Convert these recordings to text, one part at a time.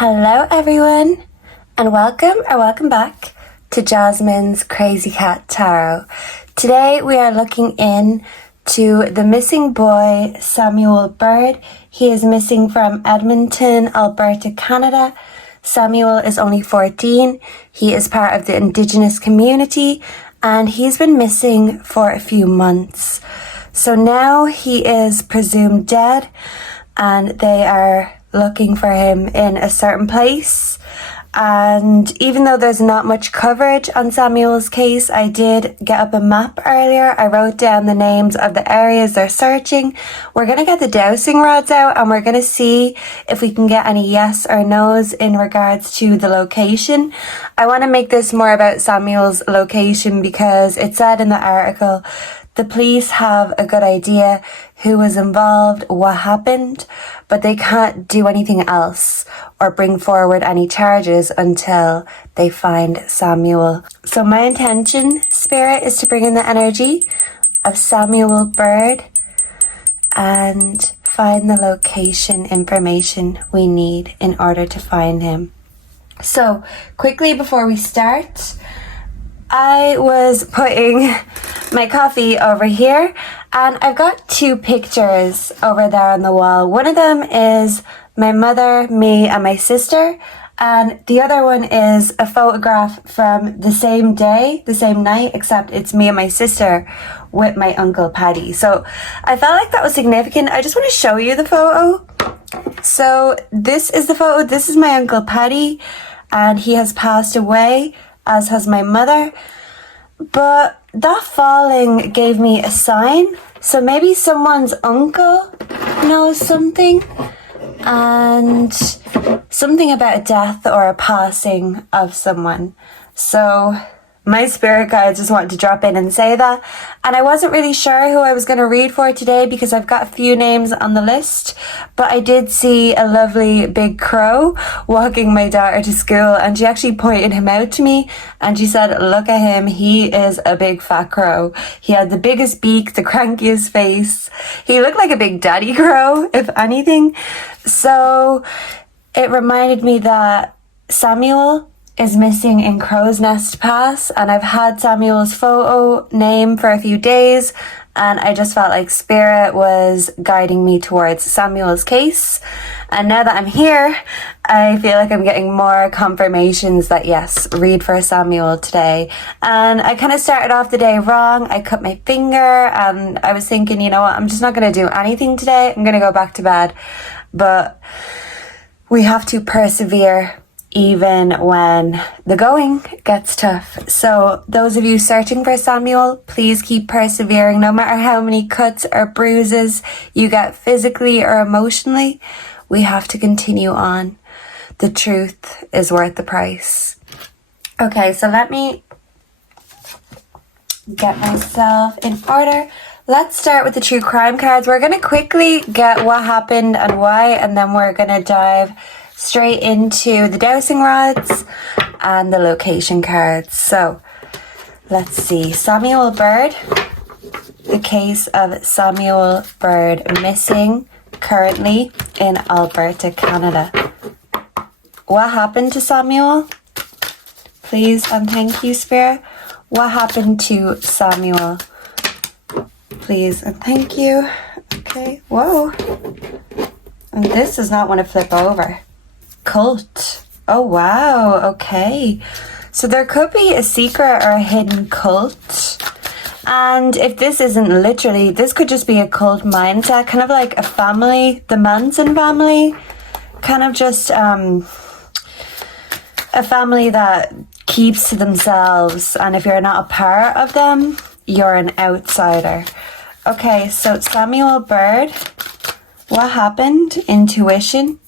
Hello everyone, and welcome back to Jasmine's Crazy Cat Tarot. Today we are looking in to the missing boy, Samuel Bird. He is missing from Edmonton, Alberta, Canada. Samuel is only 14. He is part of the Indigenous community and he's been missing for a few months. So now he is presumed dead and they are looking for him in a certain place. And even though there's not much coverage on Samuel's case, I did get up a map earlier. I wrote down the names of the areas they're searching. We're going to get the dowsing rods out and we're going to see if we can get any yes or no's in regards to the location. I want to make this more about Samuel's location because it said in the article the police have a good idea who was involved, what happened, but they can't do anything else or bring forward any charges until they find Samuel. So my intention, Spirit, is to bring in the energy of Samuel Bird and find the location information we need in order to find him. So quickly before we start, I was putting my coffee over here and I've got two pictures over there on the wall. One of them is my mother, me and my sister, and the other one is a photograph from the same day, the same night, except it's me and my sister with my Uncle Paddy. So I felt like that was significant. I just want to show you the photo. So this is the photo. This is my Uncle Paddy and he has passed away, as has my mother. But that falling gave me a sign. So maybe someone's uncle knows something. And something about a death or a passing of someone. So my spirit guides just wanted to drop in and say that. And I wasn't really sure who I was going to read for today because I've got a few names on the list. But I did see a lovely big crow walking my daughter to school and she actually pointed him out to me and she said, look at him, he is a big fat crow. He had the biggest beak, the crankiest face. He looked like a big daddy crow, if anything. So it reminded me that Samuel is missing in Crow's Nest Pass and I've had Samuel's photo name for a few days and I just felt like Spirit was guiding me towards Samuel's case. And now that I'm here, I feel like I'm getting more confirmations that yes, read for Samuel today. And I kind of started off the day wrong. I cut my finger and I was thinking, you know what, I'm just not going to do anything today. I'm going to go back to bed. But we have to persevere even when the going gets tough. So those of you searching for Samuel, please keep persevering no matter how many cuts or bruises you get physically or emotionally. We have to continue on. The truth is worth the price. Okay, so let me get myself in order. Let's start with the true crime cards. We're going to quickly get what happened and why, and then we're going to dive straight into the dowsing rods and the location cards. So let's see. Samuel Bird. The case of Samuel Bird missing currently in Alberta, Canada. What happened to Samuel? Please and thank you, Spirit. What happened to Samuel? Please and thank you. Okay. Whoa. And this does not want to flip over. Cult. Oh wow, okay. So there could be a secret or a hidden cult. And if this isn't literally, this could just be a cult mindset, kind of like a family, the Manson family. Kind of just a family that keeps to themselves. And if you're not a part of them, you're an outsider. Okay, so Samuel Bird, what happened? Intuition.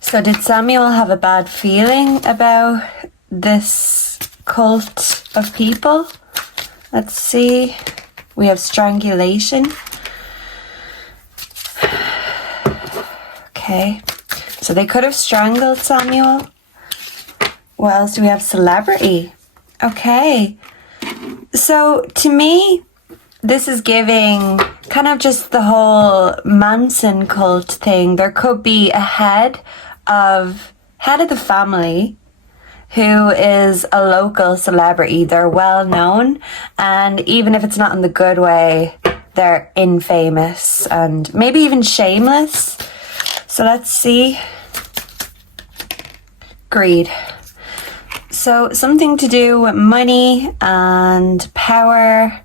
So did Samuel have a bad feeling about this cult of people? Let's see. We have strangulation. Okay. So they could have strangled Samuel. What else do we have? Celebrity. Okay. So to me, this is giving kind of just the whole Manson cult thing. There could be a head of the family who is a local celebrity. They're well known, and even if it's not in the good way, they're infamous and maybe even shameless. So let's see. Greed. So something to do with money and power,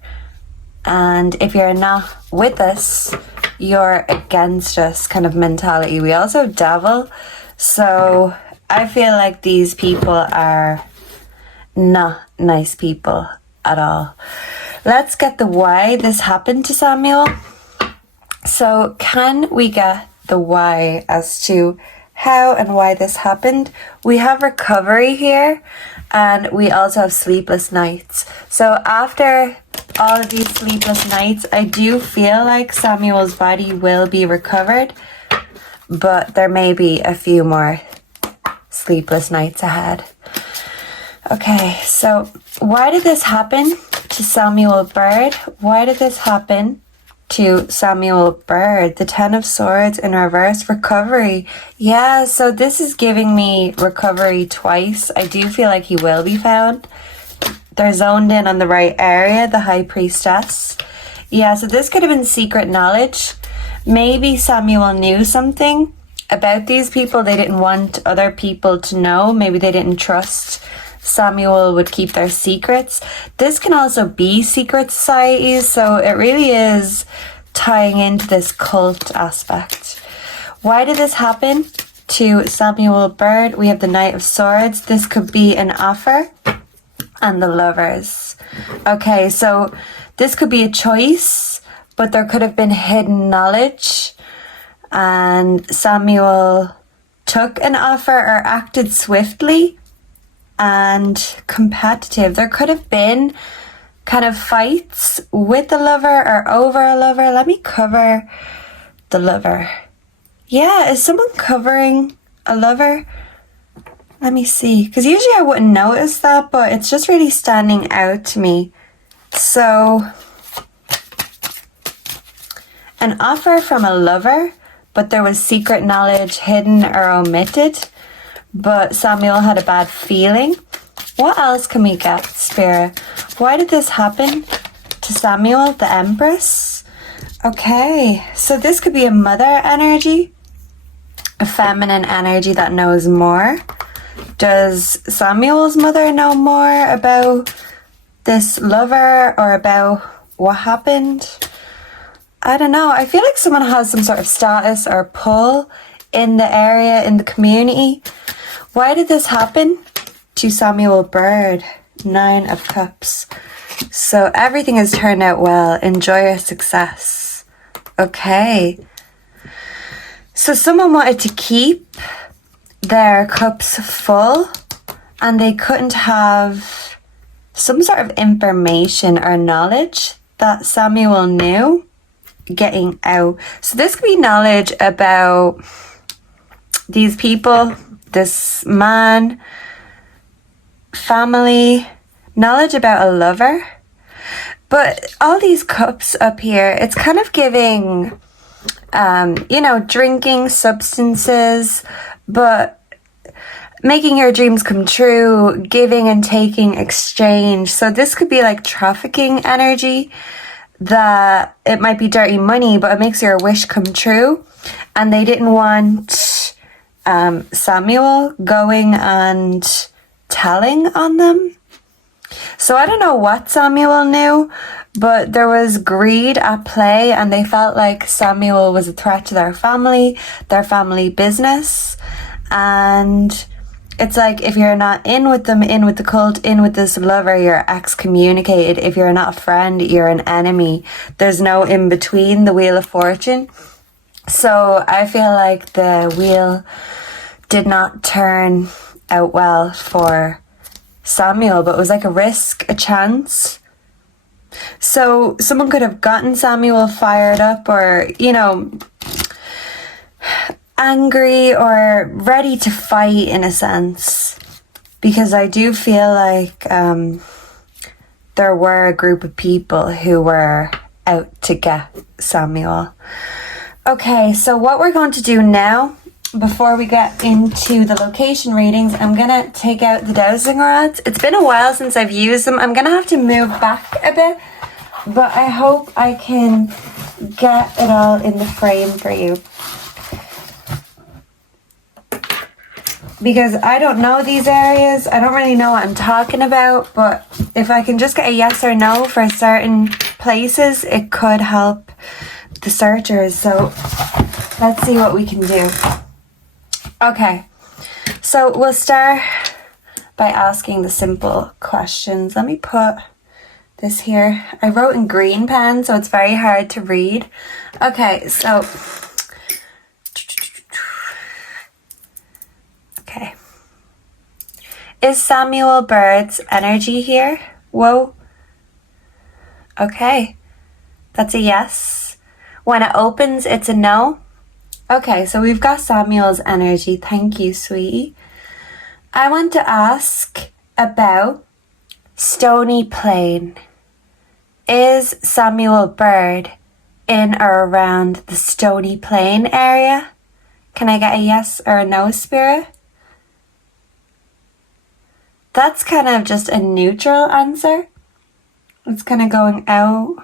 and if you're not with us, you're against us kind of mentality. We also have devil, so I feel like these people are not nice people at all. Let's get the why this happened to Samuel. So can we get the why as to how and why this happened? We have recovery here, and we also have sleepless nights. So after all of these sleepless nights, I do feel like Samuel's body will be recovered, but there may be a few more sleepless nights ahead. Okay, so why did this happen to Samuel Bird? Why did this happen to Samuel Bird? The 10 of Swords in reverse. Recovery. Yeah, so this is giving me recovery twice. I do feel like he will be found. They're zoned in on the right area, the High Priestess. Yeah, so this could have been secret knowledge. Maybe Samuel knew something about these people they didn't want other people to know. Maybe they didn't trust Samuel would keep their secrets. This can also be secret societies, so it really is tying into this cult aspect. Why did this happen to Samuel Bird? We have the Knight of Swords. This could be an offer, and the Lovers. Okay, so this could be a choice, but there could have been hidden knowledge, and Samuel took an offer or acted swiftly and competitive. There could have been kind of fights with the lover or over a lover. Let me cover the lover. Yeah, is someone covering a lover? Let me see, because usually I wouldn't notice that, but it's just really standing out to me. So, an offer from a lover, but there was secret knowledge hidden or omitted. But Samuel had a bad feeling. What else can we get, Spirit? Why did this happen to Samuel, the Empress? Okay, so this could be a mother energy, a feminine energy that knows more. Does Samuel's mother know more about this lover or about what happened? I don't know. I feel like someone has some sort of status or pull in the area, in the community. Why did this happen to Samuel Bird? 9 of Cups. So everything has turned out well. Enjoy your success. Okay. So someone wanted to keep their cups full, and they couldn't have some sort of information or knowledge that Samuel knew getting out. So this could be knowledge about these people, this man, family, knowledge about a lover. But all these cups up here, it's kind of giving, drinking substances, but making your dreams come true, giving and taking exchange. So this could be like trafficking energy, that it might be dirty money, but it makes your wish come true. And they didn't want Samuel going and telling on them. So I don't know what Samuel knew, but there was greed at play, and they felt like Samuel was a threat to their family business. And it's like, if you're not in with them, in with the cult, in with this lover, you're excommunicated. If you're not a friend, you're an enemy. There's no in between, the Wheel of Fortune. So I feel like the wheel did not turn out well for Samuel, but it was like a risk, a chance. So someone could have gotten Samuel fired up, or, angry or ready to fight in a sense, because I do feel like there were a group of people who were out to get Samuel. Okay, so what we're going to do now, before we get into the location readings, I'm going to take out the dowsing rods. It's been a while since I've used them. I'm going to have to move back a bit, but I hope I can get it all in the frame for you. Because I don't know these areas. I don't really know what I'm talking about, but if I can just get a yes or no for certain places, it could help the searchers. So let's see what we can do. Okay, so we'll start by asking the simple questions. Let me put this here. I wrote in green pen, so it's very hard to read. Okay, so okay. Is Samuel Bird's energy here? Whoa. Okay, that's a yes. When it opens, it's a no. Okay, so we've got Samuel's energy. Thank you, sweetie. I want to ask about Stony Plain. Is Samuel Bird in or around the Stony Plain area? Can I get a yes or a no, Spirit? That's kind of just a neutral answer. It's kind of going out.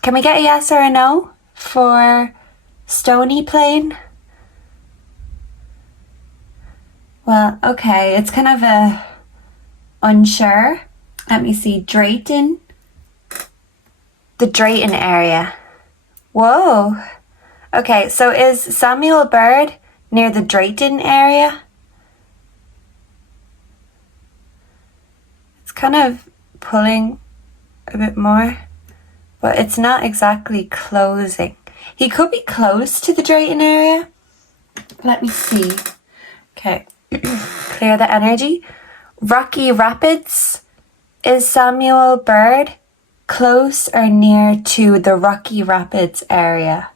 Can we get a yes or a no for Stony Plain? Well, okay, it's kind of a unsure. Let me see, Drayton. The Drayton area. Whoa. Okay, so is Samuel Bird near the Drayton area? It's kind of pulling a bit more, but it's not exactly closing. He could be close to the Drayton area. Let me see. Okay, clear the energy. Rocky Rapids. Is Samuel Bird close or near to the Rocky Rapids area?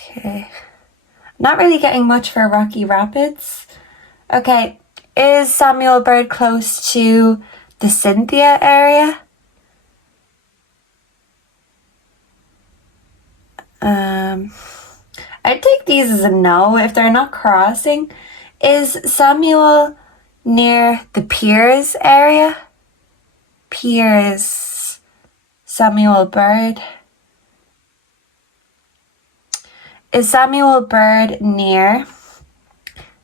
Okay. Not really getting much for Rocky Rapids. Okay, is Samuel Bird close to the Cynthia area? I'd take these as a no if they're not crossing. Is Samuel near the Piers area? Piers. Samuel Bird. Is Samuel Bird near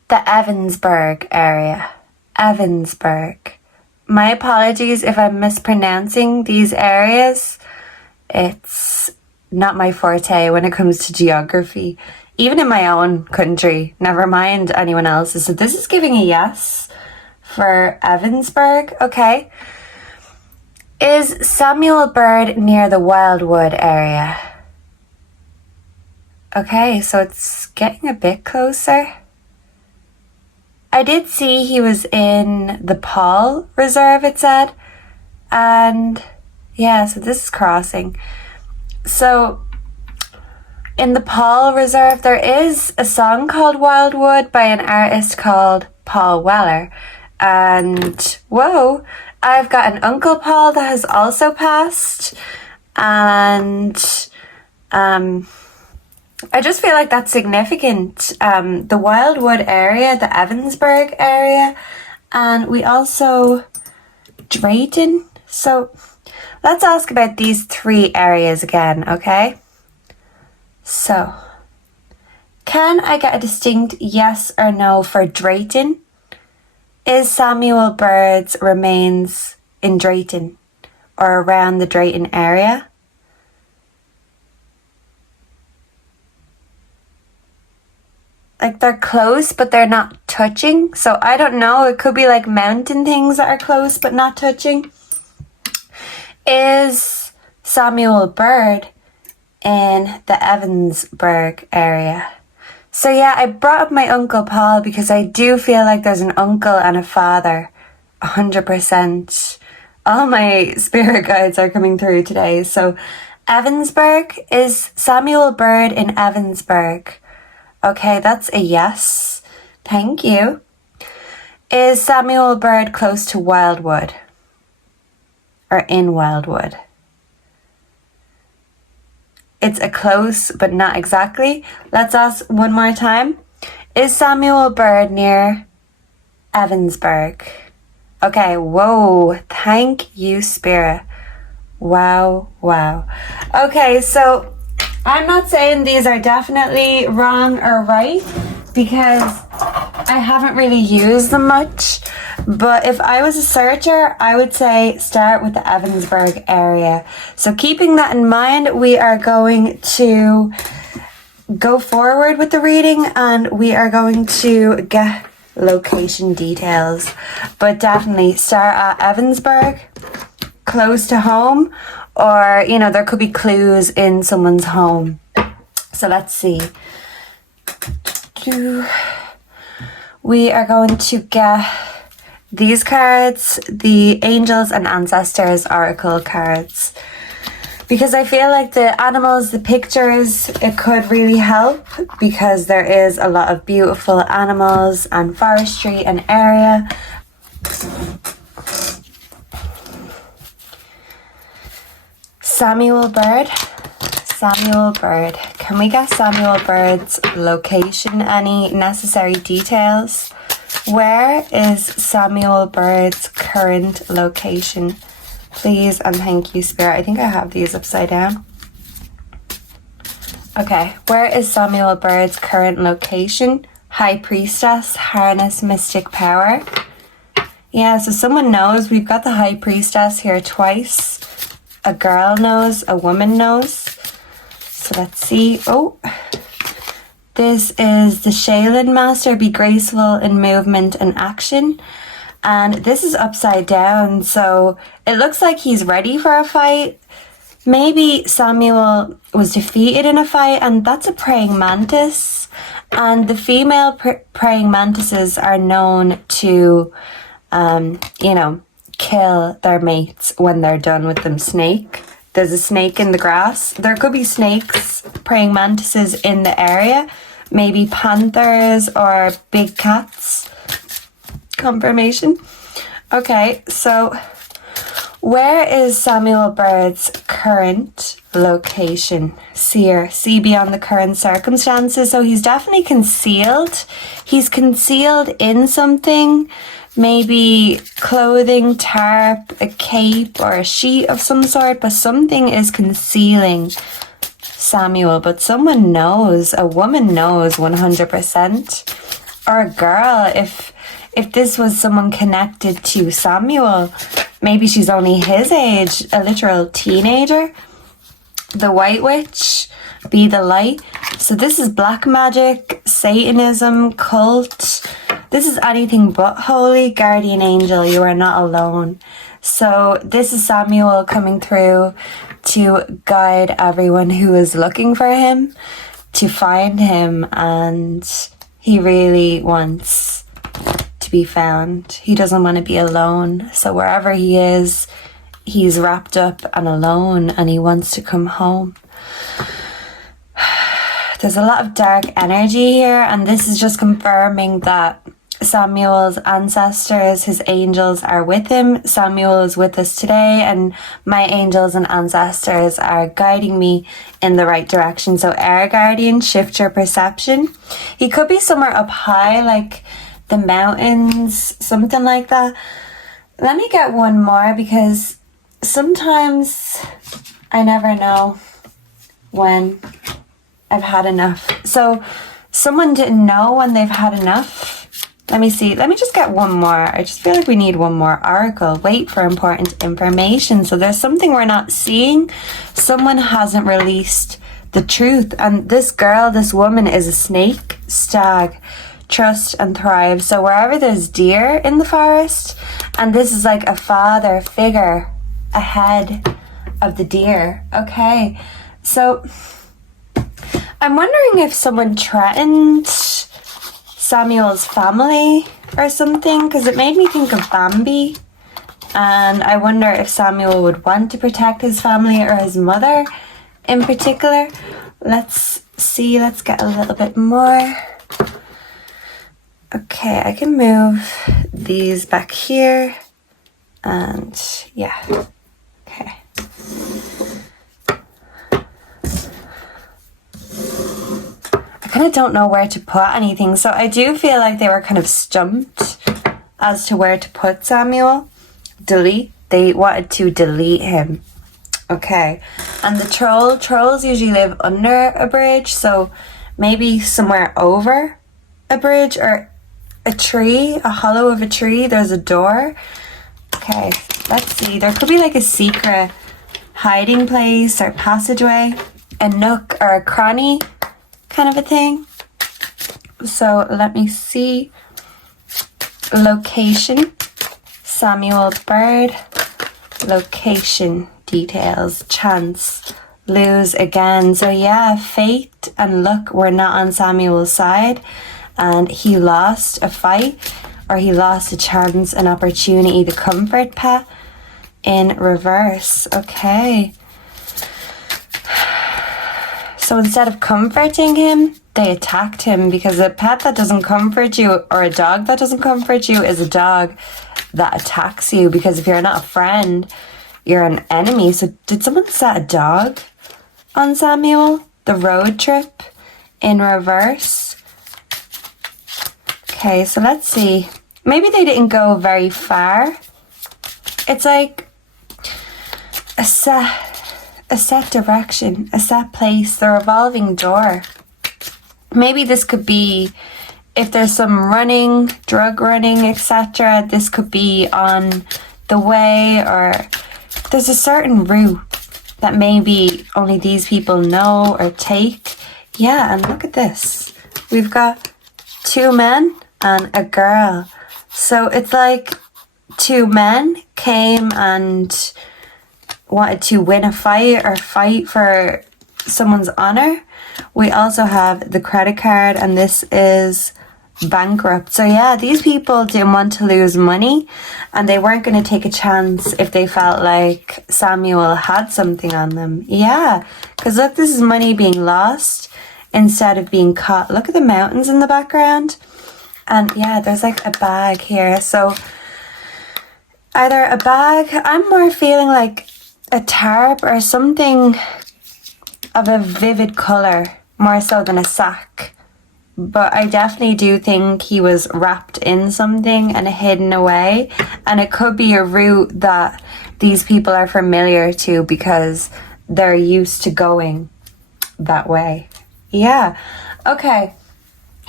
the Evansburg area? Evansburg. My apologies if I'm mispronouncing these areas. It's not my forte when it comes to geography, even in my own country, never mind anyone else's. So this is giving a yes for Evansburg. Okay. Is Samuel Bird near the Wildwood area? Okay, so it's getting a bit closer. I did see he was in the Paul Reserve, it said. And yeah, so this is crossing. So in the Paul Reserve, there is a song called Wildwood by an artist called Paul Weller. And whoa, I've got an Uncle Paul that has also passed. And I just feel like that's significant. The Wildwood area, the Evansburg area, and we also Drayton. So let's ask about these three areas again, okay? So, can I get a distinct yes or no for Drayton? Is Samuel Bird's remains in Drayton or around the Drayton area? Like they're close, but they're not touching. So I don't know. It could be like mountain things that are close, but not touching. Is Samuel Bird in the Evansburg area? So yeah, I brought up my Uncle Paul because I do feel like there's an uncle and a father. 100%. All my spirit guides are coming through today. So Evansburg, is Samuel Bird in Evansburg? Okay, that's a yes. Thank you. Is Samuel Bird close to Wildwood? Or in Wildwood? It's a close, but not exactly. Let's ask one more time. Is Samuel Bird near Evansburg? Okay, whoa. Thank you, Spirit. Wow, wow. Okay, so I'm not saying these are definitely wrong or right because I haven't really used them much. But if I was a searcher, I would say start with the Evansburg area. So keeping that in mind, we are going to go forward with the reading and we are going to get location details. But definitely start at Evansburg, close to home, or, you know, there could be clues in someone's home. So let's see. We are going to get these cards, the Angels and Ancestors Oracle cards, because I feel like the animals, the pictures, it could really help because there is a lot of beautiful animals and forestry and area. Samuel Bird. Samuel Bird. Can we get Samuel Bird's location? Any necessary details? Where is Samuel Bird's current location? Please and thank you, Spirit. I think I have these upside down. Okay, where is Samuel Bird's current location? High Priestess, Harness Mystic Power. Yeah, so someone knows. We've got the High Priestess here twice. A girl knows, a woman knows. So let's see. Oh, this is the Shaolin Master, be graceful in movement and action. And this is upside down, so it looks like he's ready for a fight. Maybe Samuel was defeated in a fight, and that's a praying mantis. And the female praying mantises are known to, you know, kill their mates when they're done with them. Snake. There's a snake in the grass. There could be snakes, praying mantises in the area. Maybe panthers or big cats. Confirmation. Okay, so where is Samuel Bird's current location? Seer, see beyond the current circumstances. So he's definitely concealed. He's concealed in something. Maybe clothing, tarp, a cape, or a sheet of some sort, but something is concealing Samuel. But someone knows, a woman knows 100%, or a girl. If this was someone connected to Samuel, maybe she's only his age, a literal teenager. The White Witch, be the light. So this is black magic, Satanism, cult. This is anything but holy. Guardian angel, you are not alone. So this is Samuel coming through to guide everyone who is looking for him to find him, and he really wants to be found. He doesn't want to be alone. So wherever he is, he's wrapped up and alone, and he wants to come home. There's a lot of dark energy here, and this is just confirming that Samuel's ancestors, his angels, are with him. Samuel is with us today, and my angels and ancestors are guiding me in the right direction. So air guardian, shift your perception. He could be somewhere up high, like the mountains, something like that. Let me get one more, because sometimes I never know when I've had enough. So someone didn't know when they've had enough. Let me see. Let me just get one more. I just feel like we need one more oracle. Wait for important information. So there's something we're not seeing. Someone hasn't released the truth. And this girl, this woman, is a snake, stag, trust and thrive. So wherever there's deer in the forest, and this is like a father figure ahead of the deer. Okay. So I'm wondering if someone threatened Samuel's family or something, because it made me think of Bambi, and I wonder if Samuel would want to protect his family or his mother in particular. Let's see, let's get a little bit more. Okay, I can move these back here. And yeah, okay. I kind of don't know where to put anything, so I do feel like they were kind of stumped as to where to put Samuel. Delete. They wanted to delete him. Okay. And the trolls usually live under a bridge, so maybe somewhere over a bridge or a tree, a hollow of a tree. There's a door. Okay, let's see. There could be like a secret hiding place or passageway, a nook or a cranny kind of a thing. So let me see. Location, Samuel Bird, location details, chance, lose again. So yeah, fate and luck were not on Samuel's side, and he lost a fight, or he lost a chance, an opportunity, the comfort pet in reverse. Okay. So instead of comforting him, they attacked him, because a pet that doesn't comfort you, or a dog that doesn't comfort you, is a dog that attacks you, because if you're not a friend, you're an enemy. So did someone set a dog on Samuel? The road trip in reverse. Okay, so let's see. Maybe they didn't go very far. It's like a set direction, a set place, the revolving door. Maybe this could be, if there's some running, drug running, etc., this could be on the way, or there's a certain route that maybe only these people know or take. Yeah, and look at this. We've got 2 men and a girl. So it's like 2 men came and wanted to win a fight or fight for someone's honor. We also have the credit card, and this is bankrupt. So yeah, these people didn't want to lose money, and they weren't going to take a chance if they felt like Samuel had something on them. Yeah, because look, this is money being lost instead of being caught. Look at the mountains in the background. And yeah, there's like a bag here. So either a bag, I'm more feeling like a tarp or something of a vivid colour, more so than a sack. But I definitely do think he was wrapped in something and hidden away. And it could be a route that these people are familiar to, because they're used to going that way. Yeah. Okay.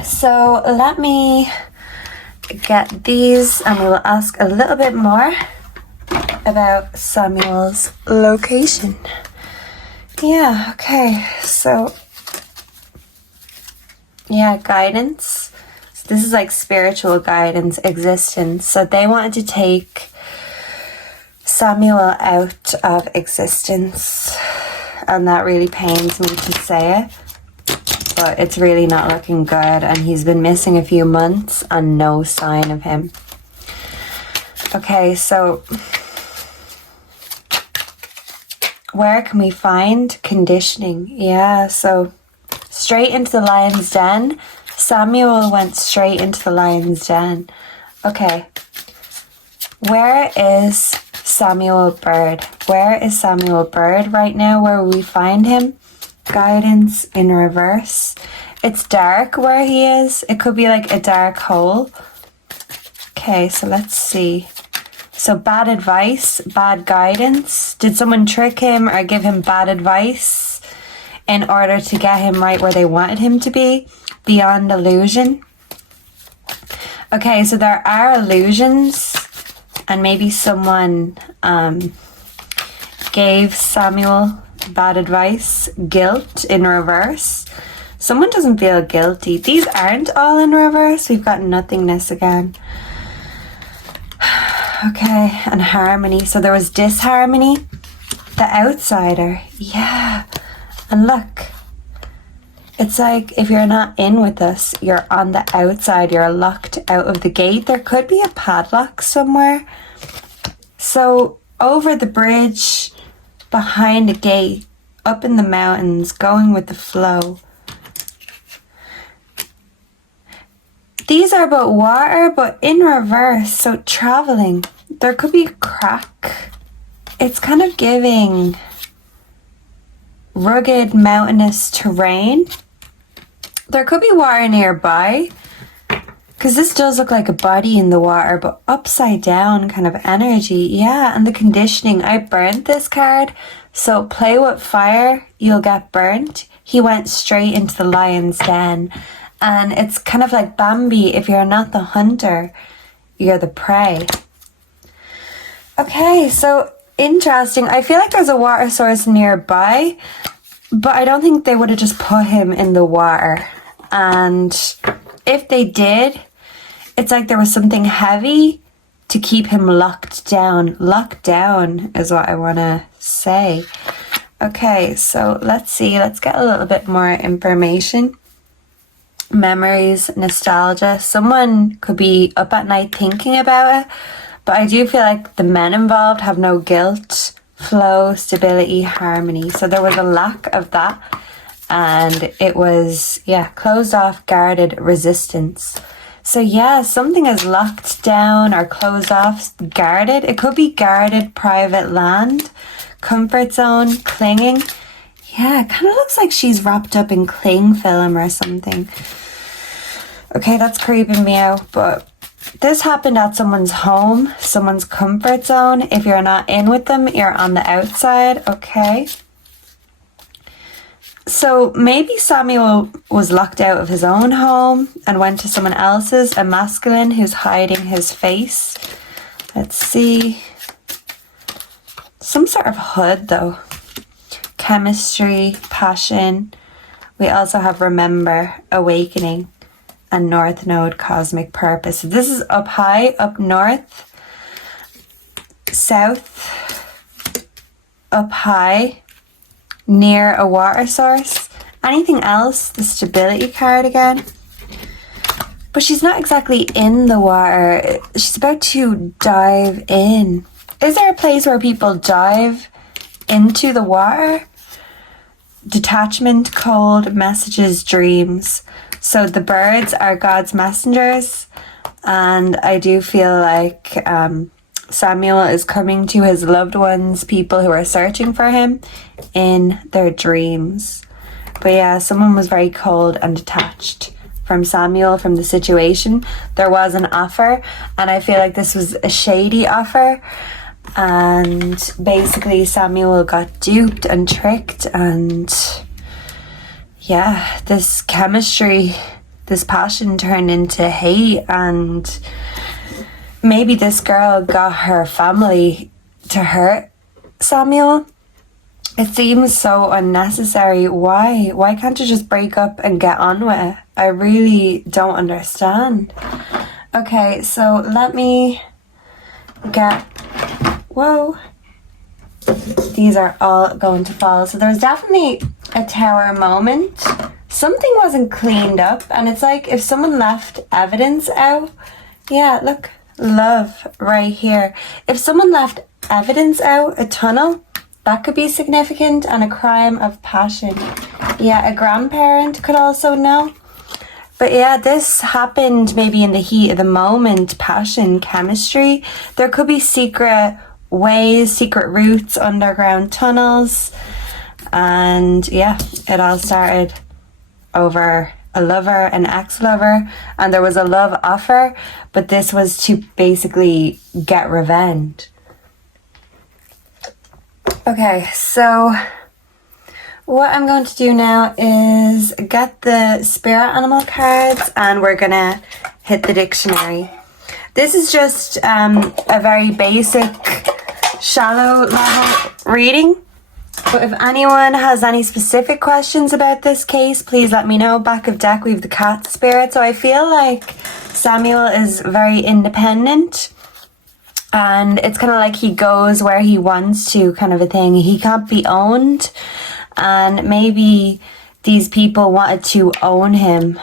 So let me get these, and we will ask a little bit more about Samuel's location. Yeah, okay. So yeah, guidance. So this is like spiritual guidance, existence. So they wanted to take Samuel out of existence, and that really pains me to say it, but it's really not looking good, and he's been missing a few months and no sign of him. Okay, so where can we find conditioning? Yeah, so straight into the lion's den. Samuel went straight into the lion's den. Okay. Where is Samuel Bird? Where is Samuel Bird right now? Where will we find him? Guidance in reverse. It's dark where he is. It could be like a dark hole. Okay, so let's see. So bad advice, bad guidance. Did someone trick him or give him bad advice in order to get him right where they wanted him to be? Beyond illusion. Okay, so there are illusions, and maybe someone gave Samuel bad advice. Guilt in reverse. Someone doesn't feel guilty. These aren't all in reverse. We've got nothingness again. Okay, and harmony. So there was disharmony. The outsider. Yeah. And look. It's like if you're not in with us, you're on the outside. You're locked out of the gate. There could be a padlock somewhere. So over the bridge, behind a gate, up in the mountains, going with the flow. These are about water, but in reverse. So traveling. There could be a crack. It's kind of giving rugged mountainous terrain. There could be water nearby, because this does look like a body in the water, but upside down kind of energy. Yeah, and the conditioning. I burnt this card. So play with fire, you'll get burnt. He went straight into the lion's den. And it's kind of like Bambi. If you're not the hunter, you're the prey. Okay, so interesting. I feel like there's a water source nearby, but I don't think they would have just put him in the water. And if they did, it's like there was something heavy to keep him locked down. Locked down is what I want to say. Okay, so let's see. Let's get a little bit more information. Memories, nostalgia. Someone could be up at night thinking about it, but I do feel like the men involved have no guilt, flow, stability, harmony. So there was a lack of that, and it was, yeah, closed off, guarded, resistance. So yeah, something is locked down or closed off, guarded. It could be guarded private land, comfort zone, clinging. Yeah, it kind of looks like she's wrapped up in cling film or something. Okay, that's creeping me out, but this happened at someone's home, someone's comfort zone. If you're not in with them, you're on the outside. Okay. So maybe Samuel was locked out of his own home and went to someone else's, a masculine who's hiding his face. Let's see. Some sort of hood though. Chemistry, passion. We also have remember, awakening, and north node, cosmic purpose. So this is up high, up north, south, up high, near a water source. Anything else? The stability card again. But she's not exactly in the water. She's about to dive in. Is there a place where people dive into the water? Detachment, cold, messages, dreams. So the birds are God's messengers. And I do feel like Samuel is coming to his loved ones, people who are searching for him, in their dreams. But yeah, someone was very cold and detached from Samuel, from the situation. There was an offer, and I feel like this was a shady offer. And basically Samuel got duped and tricked, and yeah, this chemistry, this passion turned into hate, and maybe this girl got her family to hurt Samuel. It seems so unnecessary. Why can't you just break up and get on with it? I really don't understand. Okay, so let me get... Whoa. These are all going to fall. So there's definitely a tower moment. Something wasn't cleaned up, and it's like if someone left evidence out. Yeah, look. Love right here. If someone left evidence out, a tunnel, that could be significant, and a crime of passion. Yeah, a grandparent could also know. But yeah, this happened maybe in the heat of the moment, passion, chemistry. There could be secret ways, secret routes, underground tunnels. And yeah, it all started over a lover, an ex-lover, and there was a love offer, but this was to basically get revenge. Okay, so what I'm going to do now is get the spirit animal cards, and we're gonna hit the dictionary. This is just a very basic, shallow level reading. But if anyone has any specific questions about this case, please let me know. Back of deck, we have the cat spirit. So I feel like Samuel is very independent, and it's kind of like he goes where he wants to, kind of a thing. He can't be owned, and maybe these people wanted to own him,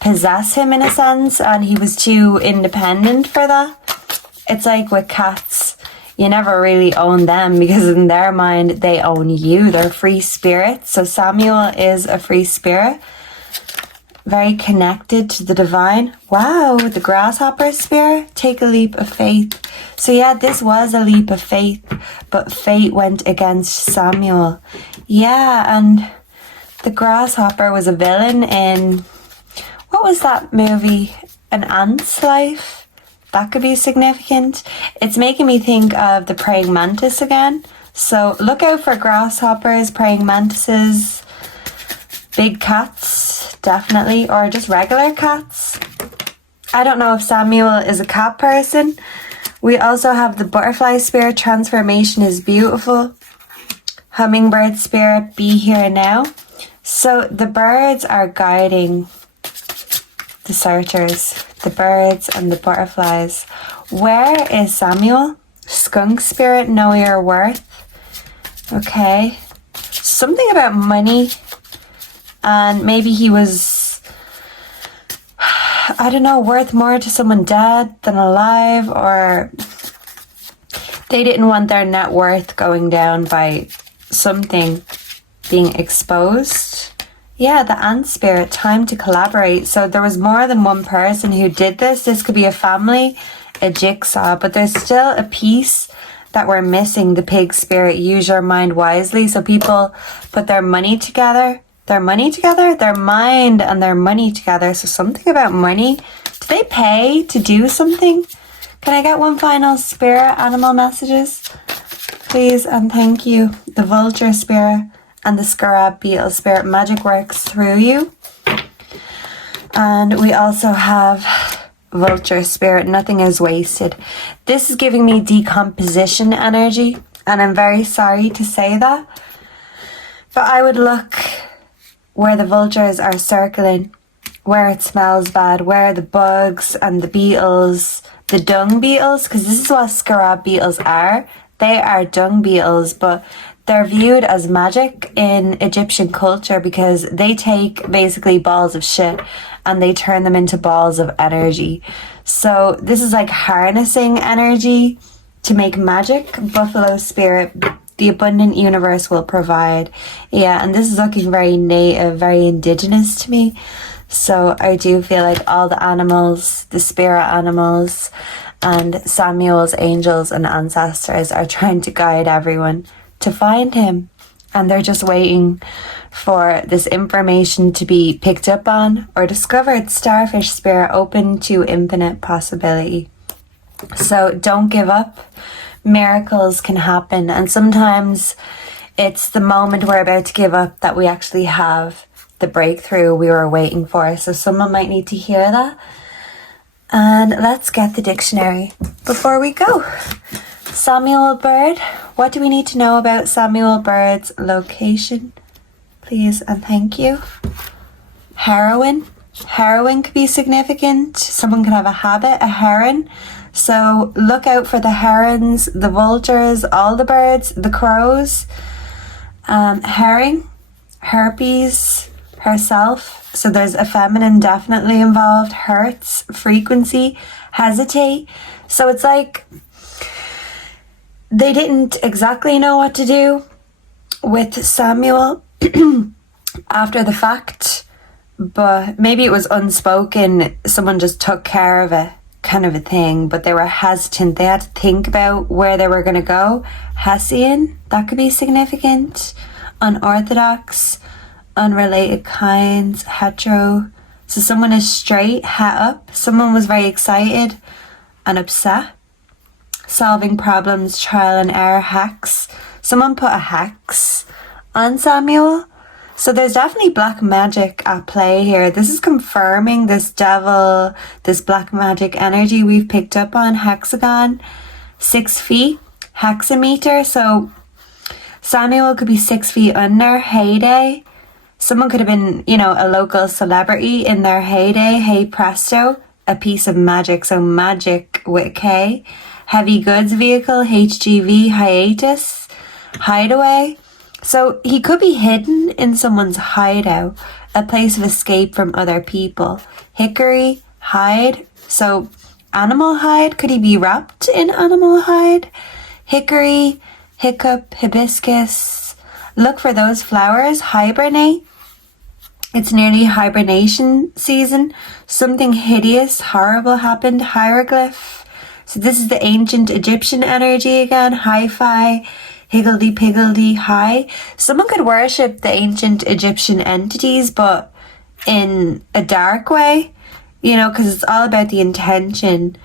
possess him in a sense, and he was too independent for that. It's like with cats. You never really own them, because in their mind, they own you. They're free spirits. So Samuel is a free spirit. very connected to the divine. Wow, the grasshopper spirit, take a leap of faith. So yeah, this was a leap of faith, but fate went against Samuel. Yeah, and the grasshopper was a villain in, what was that movie? An Ant's Life? That could be significant. It's making me think of the praying mantis again. So look out for grasshoppers, praying mantises, big cats, definitely, or just regular cats. I don't know if Samuel is a cat person. We also have the butterfly spirit, transformation is beautiful. Hummingbird spirit, be here now. So the birds are guiding the searchers, the birds and the butterflies. Where is Samuel? Skunk spirit, know your worth. Okay. Something about money. And maybe he was, I don't know, worth more to someone dead than alive, or they didn't want their net worth going down by something being exposed. Yeah, the ant spirit, time to collaborate. So there was more than one person who did this. This could be a family, a jigsaw, but there's still a piece that we're missing. The pig spirit, use your mind wisely. So people put their money together. Their mind and their money together. So something about money. Do they pay to do something? Can I get one final spirit animal messages? Please and thank you. The vulture spirit and the scarab beetle spirit, magic works through you. And we also have vulture spirit, nothing is wasted. This is giving me decomposition energy, and I'm very sorry to say that. But I would look where the vultures are circling, where it smells bad, where the bugs and the beetles, the dung beetles, because this is what scarab beetles are. They are dung beetles, but they're viewed as magic in Egyptian culture because they take basically balls of shit and they turn them into balls of energy. So this is like harnessing energy to make magic. Buffalo spirit, the abundant universe will provide. Yeah, and this is looking very native, very indigenous to me. So I do feel like all the animals, the spirit animals, and Samuel's angels and ancestors are trying to guide everyone to find him. And they're just waiting for this information to be picked up on or discovered. Starfish spirit, open to infinite possibility. So don't give up. Miracles can happen, and sometimes it's the moment we're about to give up that we actually have the breakthrough we were waiting for. So someone might need to hear that. And let's get the dictionary before we go. Samuel bird, what do we need to know about Samuel bird's location? Please and thank you. Heroine could be significant. Someone could have a habit, a heron. So look out for the herons, the vultures, all the birds, the crows. Herring, herpes, herself. So there's a feminine definitely involved. Hurts, frequency, hesitate. So it's like they didn't exactly know what to do with Samuel after the fact, but maybe it was unspoken. Someone just took care of it, kind of a thing, but they were hesitant. They had to think about where they were going to go. Hessian, that could be significant. Unorthodox, unrelated kinds, hetero. So someone is straight, het up. Someone was very excited and upset. Solving problems, trial and error, hex. Someone put a hex on Samuel. So there's definitely black magic at play here. This is confirming this devil, this black magic energy we've picked up on. Hexagon, 6 feet, hexameter. So Samuel could be 6 feet under. Heyday. Someone could have been, a local celebrity in their heyday. Hey presto, a piece of magic. So magic with a K. Heavy goods vehicle, HGV, hiatus, hideaway. So he could be hidden in someone's hideout, a place of escape from other people. Hickory, hide. So animal hide, could he be wrapped in animal hide? Hickory, hiccup, hibiscus. Look for those flowers. Hibernate. It's nearly hibernation season. Something hideous, horrible happened. Hieroglyph. So this is the ancient Egyptian energy again. Hi-fi, higgledy-piggledy, hi. Someone could worship the ancient Egyptian entities, but in a dark way, you know, because it's all about the intention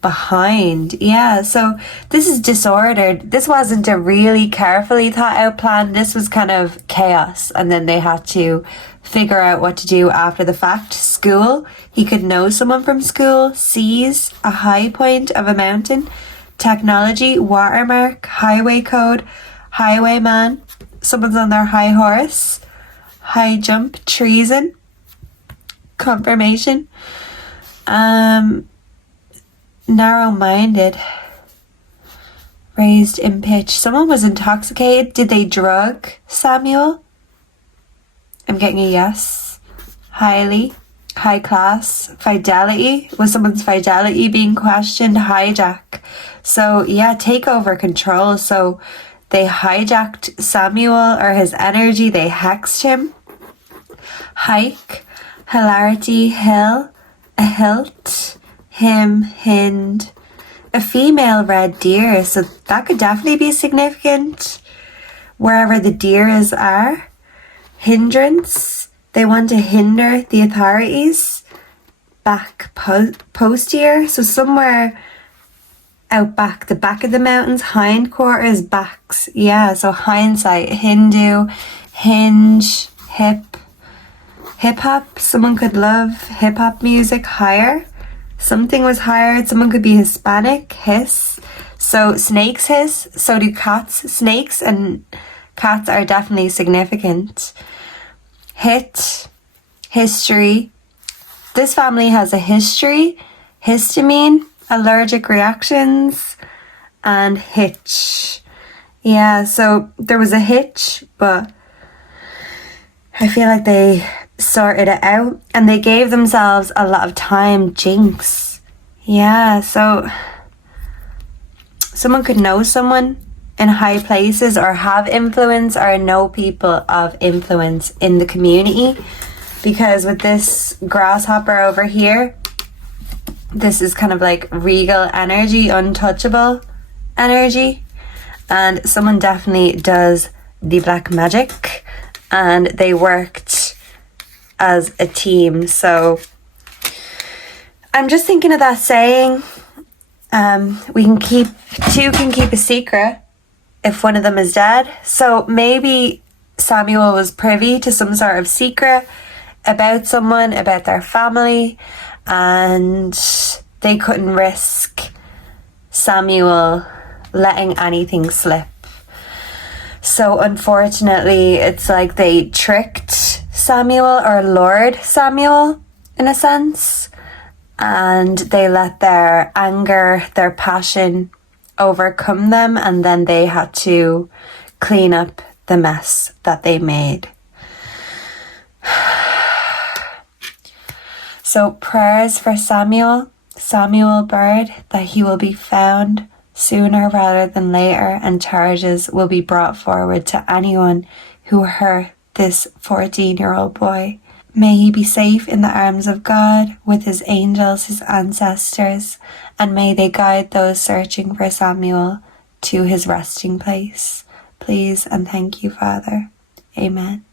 behind. Yeah, so this is disordered. This wasn't a really carefully thought out plan. This was kind of chaos, and then they had to figure out what to do after the fact. School, he could know someone from school. Seas, a high point of a mountain. Technology, watermark, highway code, highwayman, someone's on their high horse. High jump, treason, confirmation. Narrow-minded, raised in pitch. Someone was intoxicated. Did they drug Samuel? I'm getting a yes. Highly, high class, fidelity. Was someone's fidelity being questioned? Hijack. So yeah, take over control. So they hijacked Samuel or his energy. They hexed him. Hike, hilarity, hill, a hilt. Him, hind, a female red deer, so that could definitely be significant wherever the deers are. Hindrance, they want to hinder the authorities. Back, postier, so somewhere out back, the back of the mountains. Hindquarters, backs, yeah, so hindsight. Hindu, hinge, hip hop, someone could love hip hop music. Higher, something was hired. Someone could be Hispanic. Hiss. So snakes hiss. So do cats. Snakes and cats are definitely significant. Hit. History. This family has a history. Histamine. Allergic reactions. And hitch. Yeah, so there was a hitch, but I feel like they sorted it out, and they gave themselves a lot of time. Jinx. Yeah, so someone could know someone in high places or have influence or know people of influence in the community, because with this grasshopper over here, this is kind of like regal energy, untouchable energy, and someone definitely does the black magic, and they worked as a team. So I'm just thinking of that saying, two can keep a secret if one of them is dead. So maybe Samuel was privy to some sort of secret about someone, about their family, and they couldn't risk Samuel letting anything slip. So unfortunately, it's like they tricked Samuel, or lured Samuel in a sense, and they let their anger, their passion overcome them, and then they had to clean up the mess that they made. So prayers for Samuel Bird, that he will be found sooner rather than later, and charges will be brought forward to anyone who hurt this 14-year-old boy. May he be safe in the arms of God with his angels, his ancestors, and may they guide those searching for Samuel to his resting place. Please and thank you, Father. Amen.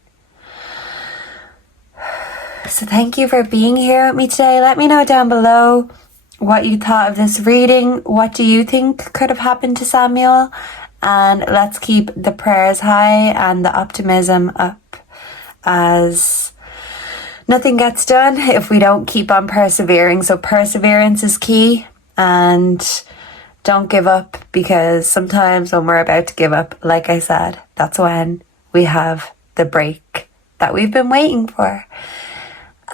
So thank you for being here with me today. Let me know down below what you thought of this reading. What do you think could have happened to Samuel? And let's keep the prayers high and the optimism up, as nothing gets done if we don't keep on persevering. So perseverance is key, and don't give up, because sometimes when we're about to give up, like I said, that's when we have the break that we've been waiting for.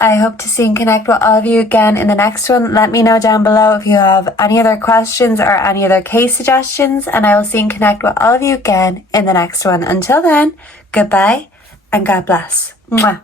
I hope to see and connect with all of you again in the next one. Let me know down below if you have any other questions or any other case suggestions, and I will see and connect with all of you again in the next one. Until then, goodbye and God bless. Mwah.